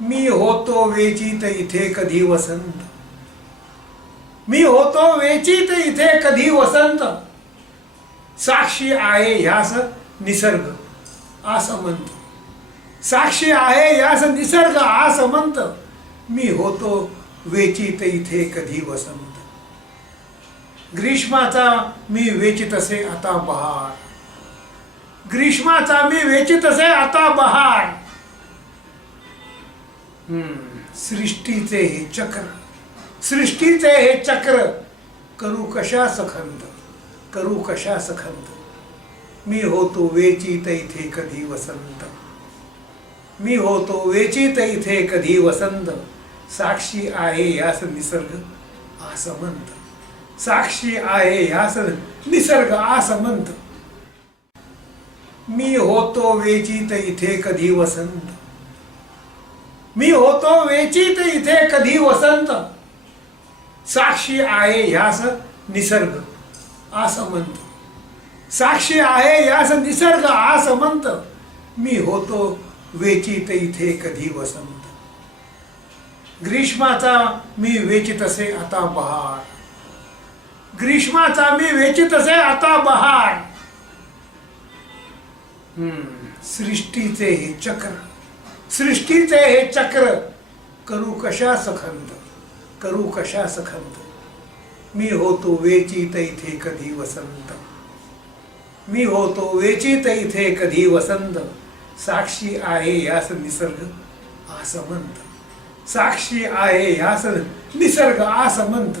मी होतो वेचित इथे कधी वसंत, मी होतो वेचित इथे कधी वसंत, साक्षी आहे ह्यास निसर्ग असं म्हणतो, साक्षी आहे यास निसर्ग असं म्हणत, मी होतो वेचित इथे कधी वसंत. ग्रीष्माचा मी वेचित असे आता बहार, ग्रीष्माचा मी वेचित असे आता बहार. सृष्टीचे हे चक्र, सृष्टीचे हे चक्र करू कशा सखंत, करू कशा सखंत. मी होतो वेचित इथे कधी वसंत, मी होतो वेचित इथे कधी वसंत, साक्षी आहे यास निसर्ग असं म्हणत, साक्षी आहे यास निसर्ग असं म्हणत. मी होतो वेचित इथे कधी वसंत, मी होतो वेचित इथे कधी वसंत, साक्षी आहे ह्यास निसर्ग असं म्हणत, साक्षी आहे यास निसर्ग असं म्हणत. मी होतो वेचित इथे कधी वसंत. ग्रीष्माचा मी वेचित असे आता बहार, ग्रीष्माचा मी वेचित असे आता बहार. सृष्टीचे हे चक्र, सृष्टीचे हे चक्र करू कशा सखंत, करू कशा सखंत. मी होतो वेचित इथे कधी वसंत, मी होतो वेचित इथे कधी वसंत, साक्षी आहे यास निसर्ग असं म्हणत, साक्षी आहे यास निसर्ग असं म्हणत.